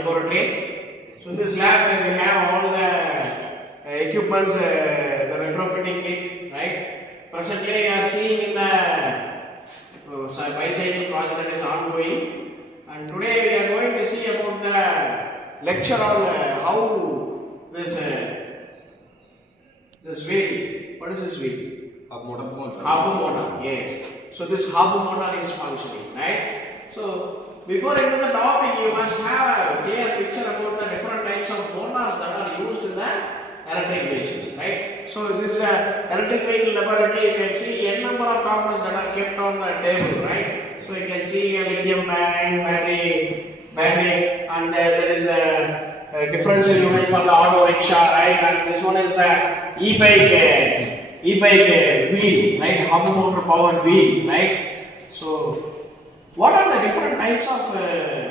laboratory. So in this lab we have all the equipments, the retrofitting kit, right? Presently we are seeing in the bicycle project that is ongoing, and today we are going to see about the lecture on how this wheel, what is this wheel? Hub motor. Hub motor, yes. So this hub motor is functioning, right? So before into the topic, you must have a clear picture about the different types of motors that are used in the electric vehicle, right? So this electric vehicle laboratory, you can see n number of components that are kept on the table, right? So you can see a lithium battery, and there is a differential unit for the auto rickshaw, right? And this one is the eBike wheel, right? Hub motor powered wheel, right? So what are the different types of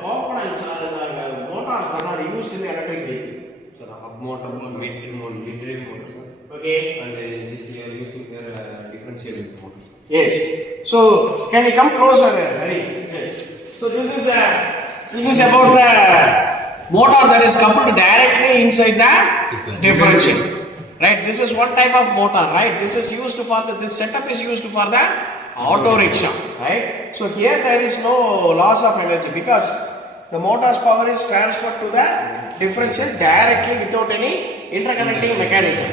components or the motors that are used in the electric vehicle? So the hub motor, mid-drive motor, sir. Okay. And this we are using the differential motors. Yes. So can you come closer, Hari? Yes. So this is about the motor that is coupled directly inside the differential. Right? This is one type of motor, right? This is used for this setup is used for the auto rickshaw, right? So here there is no loss of energy because the motor's power is transferred to the differential directly without any interconnecting mechanism,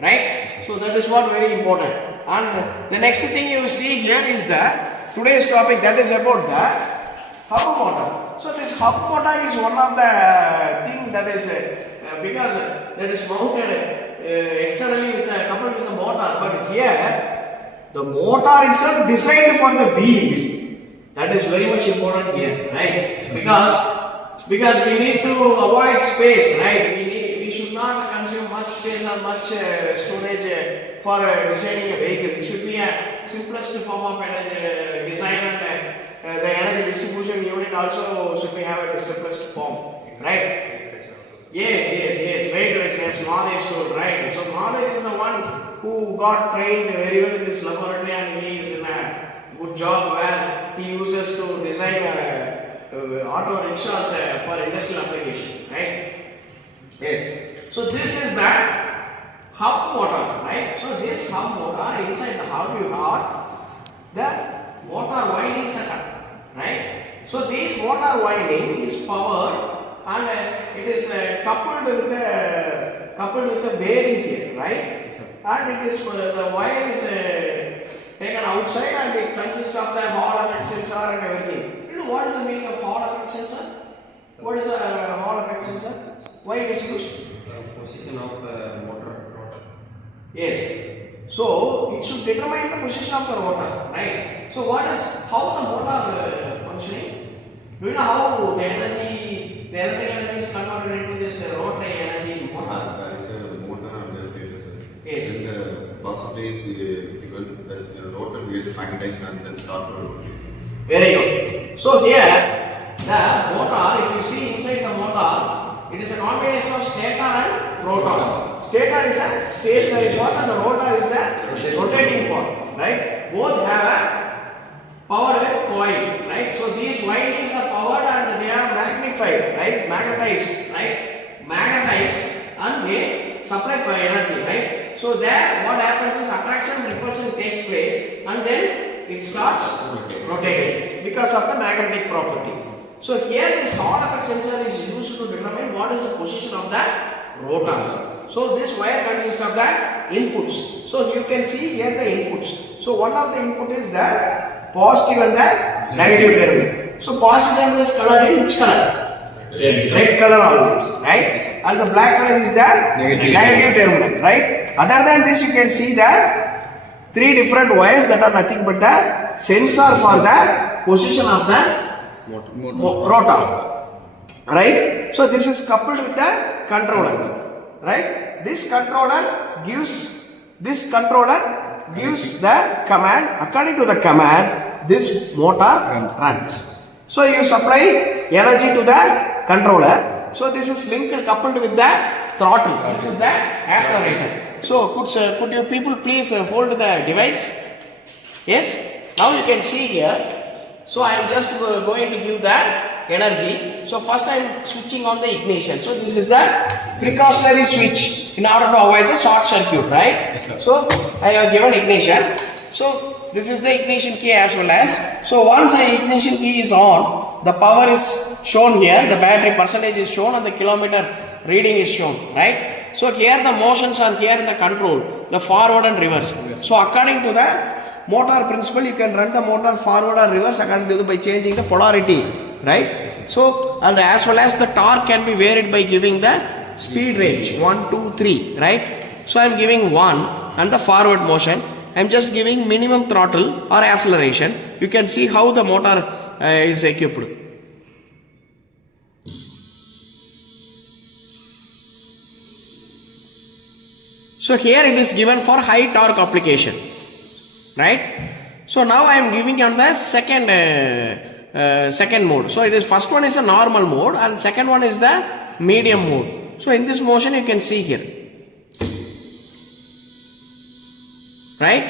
right? So that is what very important. And the next thing you see here is today's topic, that is about the hub motor. So this hub motor is one of the thing that is because that is mounted externally coupled with the motor, but here the motor itself designed for the wheel. That is very much important here, right? Because we need to avoid space, right? We should not consume much space or much storage for designing a vehicle. It should be a simplest form of energy design, and the energy distribution unit also should be have a simplest form, right? Yes, very good. Yes, knowledge tool, right? So knowledge is the one who got trained very well in this laboratory, and he is in a good job where he uses to design auto rickshaws for industrial application, right? Yes. So this is the hub motor, right? So this hub motor, inside the hub you have the motor winding setup, right? So this motor winding is powered, and it is coupled with the bearing here, right? Yes, and it is the wire is taken outside, and it consists of the Hall effect sensor and everything. You know what is the meaning of Hall effect sensor? What is a Hall effect sensor? Why it is used? Position of motor rotor. Yes. So it should determine the position of the rotor, right? So how the motor functioning? Do you know how the electric energy is converted into this rotary energy motor? There is a motor and the stator. Yes. Then the positive is the rotor gets magnetized and then start to rotate. Very good. So here the motor, if you see inside the motor, it is a combination of stator and rotor. Stator is a stationary part and the rotor is a rotating part, right? Both have a powered with coil, right? So these windings are powered and they are magnified, right? Magnetized, and they supply by energy, right? So there what happens is attraction and repulsion takes place, and then it starts rotating because of the magnetic properties. So here this Hall effect sensor is used to determine what is the position of the rotor. So this wire consists of the inputs. So you can see here the inputs. So one of the input is the positive and the negative terminal. So positive terminal is colored in which color? Red color always, right? And the black color is the negative terminal, right? Other than this, you can see the three different wires that are nothing but the sensor for the position of the rotor, right? So this is coupled with the controller, right? This controller gives the command. According to the command, this motor runs. So you supply energy to the controller. So this is linked, coupled with the throttle. This is the accelerator. So could you people please hold the device? Yes. Now you can see here. So I am just going to give the energy. So first I am switching on the ignition. So this is the precautionary switch in order to avoid the short circuit, right? Yes, sir. So I have given ignition. So this is the ignition key as well as. So once the ignition key is on, the power is shown here, the battery percentage is shown and the kilometer reading is shown, right? So here the motions are here in the control, the forward and reverse. So according to the motor principle, you can run the motor forward or reverse according to by changing the polarity, right? So and as well as the torque can be varied by giving the speed range 1, 2, 3, right? So I am giving 1 and the forward motion. I am just giving minimum throttle or acceleration. You can see how the motor is equipped. So here it is given for high torque application, right? So now I am giving on the second mode. So it is first one is a normal mode and second one is the medium mode. So in this motion you can see here, right?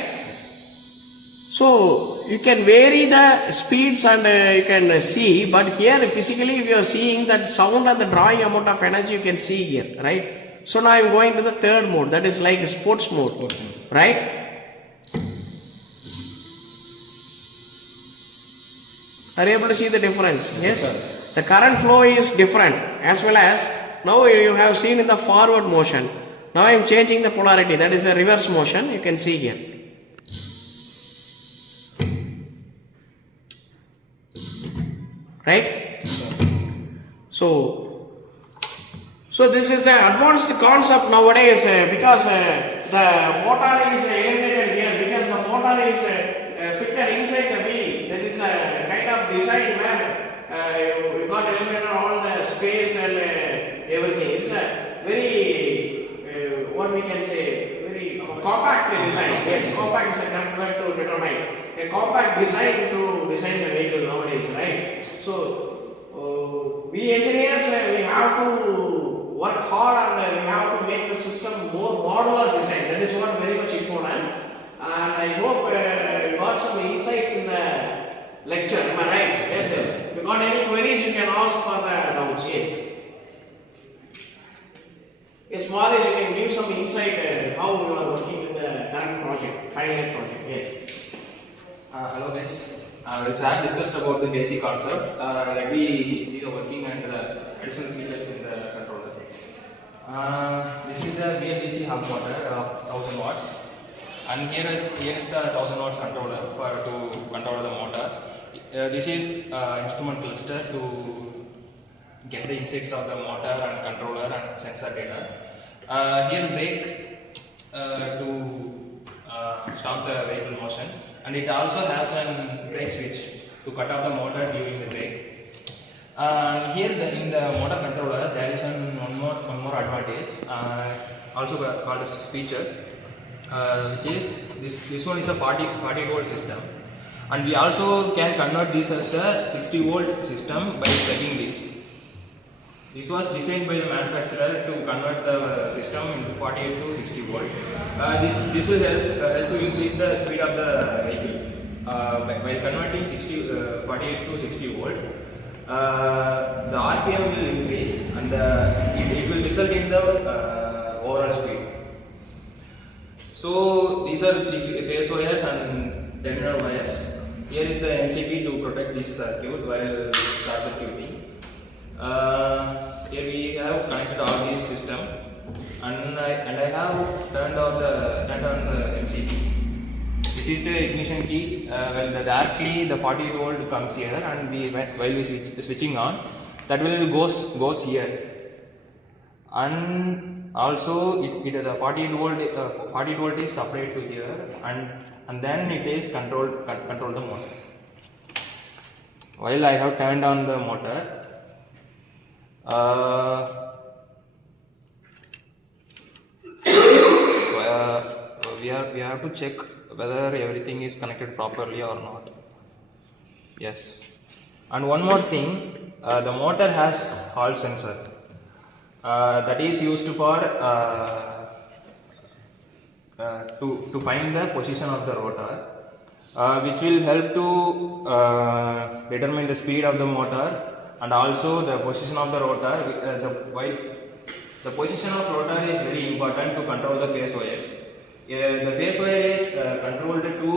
So you can vary the speeds and you can see, but here physically if you are seeing that sound and the drawing amount of energy you can see here, right? So now I am going to the third mode, that is like sports mode, right? Are you able to see the difference? Yes. The current flow is different as well as now you have seen in the forward motion. Now I am changing the polarity, that is a reverse motion, you can see here. Right? So this is the advanced concept nowadays because the motor is eliminated here because the motor is fitted inside the wheel. There is a kind of design where you got eliminated all the space and everything. It's a very what we can say, very compact design. Yes, compact is a correct word to determine. A compact design to design the vehicle nowadays, right? So we engineers we have to work hard and we have to make the system more modular design. That is what very much important. And I hope you got some insights in the lecture. Am I right? Yes, sir. If you got any queries, you can ask for the doubts. Yes. Yes, Mahesh, you can give some insight how you are working in the current project, final year project. Yes. Hello guys. We have discussed about the basic concept. Let me see the working and the additional features in the controller. This is a VLDC hub motor of 1000 watts, and here is the 1000 watts controller to control the motor. This is instrument cluster to get the insights of the motor and controller and sensor data. Here brake to stop the vehicle motion, and it also has a brake switch to cut off the motor during the brake. Here in the motor controller there is one more advantage, also called as feature, which is this one is a 40 volt system, and we also can convert this as a 60 volt system by plugging this. This was designed by the manufacturer to convert the system into 48 to 60 volt. This will help to increase the speed of the vehicle. By converting 48 to 60 volt, the RPM will increase and it will result in the overall speed. So these are the phase wires and terminal wires. Here is the MCB to protect this circuit while short circuiting. Here we have connected all these system, and I have turned on the MCB. This is the ignition key. Directly the 40 volt comes here, and while we switching on, that will goes here, and also it is a 40 volt is supplied to here, and then it is control the motor. While I have turned on the motor, we have to check whether everything is connected properly or not. Yes. And one more thing, the motor has Hall sensor that is used for to find the position of the rotor, which will help to determine the speed of the motor and also the position of the rotor. The position of rotor is very important to control the phase wires. The phase wire is controlled to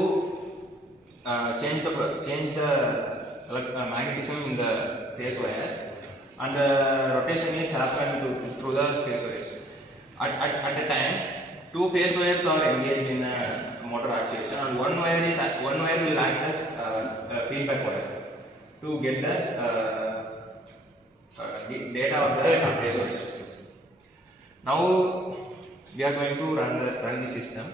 change the magnetism in the phase wires, and the rotation is happened through the phase wires. At the time, two phase wires are engaged in motor actuation, and one wire will act as a feedback wire to get the data of the phase wires. Now we are going to run the system.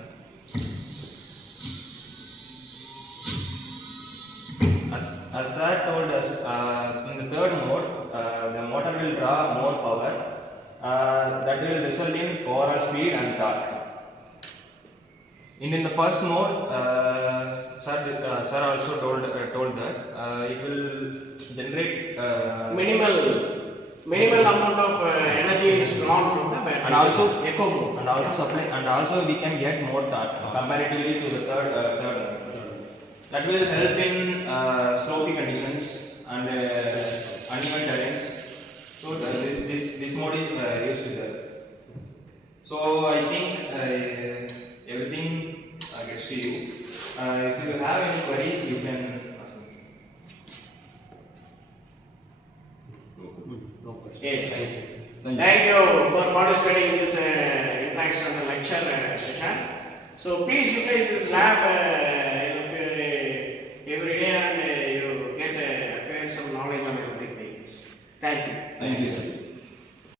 As sir told us, in the third mode, the motor will draw more power. That will result in overall speed and torque. In the first mode, sir also told that it will generate minimal amount of energy is drawn from the battery. And also echo mode. And also we can get more torque comparatively to the third mode. That will help in slopy conditions and uneven terrains. So this mode is used to that. So I think everything gets to you. If you have any queries, you can ask me. Yes. Thank you for participating in this interaction and lecture session. So please utilize this lab every day, and you get acquire some knowledge on electric vehicles. Thank you. Thank you, sir.